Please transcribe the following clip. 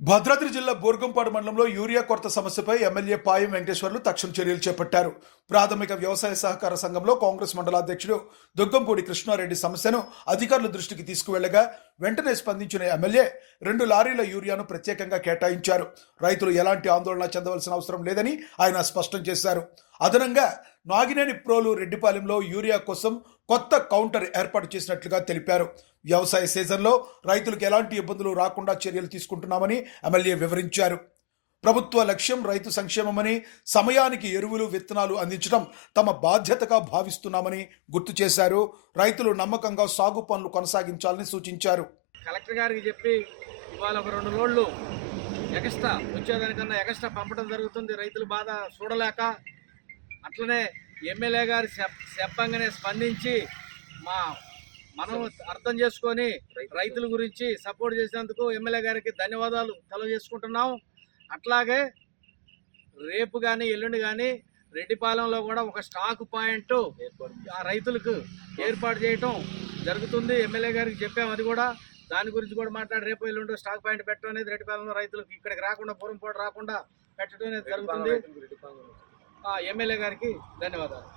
భద్రాద్రి జిల్లా బోర్గంపాడు మండలంలో యూరియా కొరత సమస్యపై ఎమ్మెల్యే పాయం వెంకటేశ్వర్లు తక్షణ చర్యలు చేపట్టారు. ప్రాథమిక వ్యవసాయ సహకార సంఘంలో కాంగ్రెస్ మండలాధ్యక్షుడు దుగ్గంపూడి కృష్ణారెడ్డి సమస్యను అధికారుల దృష్టికి తీసుకువెళ్లగా వెంటనే స్పందించిన ఎమ్మెల్యే 2 లారీల యూరియాను ప్రత్యేకంగా కేటాయించారు. రైతులు ఎలాంటి ఆందోళన చెందవలసిన అవసరం లేదని ఆయన స్పష్టం చేశారు. అదనంగా నాగినేని ప్రోలు రెడ్డిపాలెంలో యూరియా కోసం కొత్త కౌంటర్ ఏర్పాటు చేసినట్లుగా తెలిపారు. వ్యవసాయ సీజన్లో రైతులకు ఎలాంటి ఇబ్బందులు రాకుండా చర్యలు తీసుకుంటున్నామని ఎమ్మెల్యే వివరించారు. ప్రభుత్వ లక్ష్యం రైతు సంక్షేమమని, సమయానికి ఎరువులు విత్తనాలు అందించడం తమ బాధ్యతగా భావిస్తున్నామని గుర్తు చేశారు. రైతులు నమ్మకంగా సాగు పనులు కొనసాగించాలని సూచించారు. కలెక్టర్ గారికి చెప్పి ఇవాళ ఒక 2 లోడ్లు ఎక్స్ట్రా వచ్చేదానికన్నా ఎక్స్ట్రా పంపడం జరుగుతుంది. రైతుల బాధ చూడలేక అట్లనే ఎమ్మెల్యే గారు చెప్పంగానే స్పందించి మనం అర్థం చేసుకొని రైతుల గురించి సపోర్ట్ చేసినందుకు ఎమ్మెల్యే గారికి ధన్యవాదాలు తెలియజేసుకుంటున్నాం. అట్లాగే రేపు కానీ ఎల్లుండి కానీ రెడ్డిపాలెంలో కూడా ఒక స్టాక్ పాయింట్ ఆ రైతులకు ఏర్పాటు చేయటం జరుగుతుంది. ఎమ్మెల్యే గారికి చెప్పాము. అది కూడా దాని గురించి కూడా మాట్లాడి రేపు ఎల్లుండి స్టాక్ పాయింట్ పెట్టడం అనేది రెడ్డిపాలెంలో రైతులకు ఇక్కడికి రాకుండా పూర్వం రాకుండా పెట్టడం అనేది జరుగుతుంది. ఎమ్మెల్యే గారికి ధన్యవాదాలు.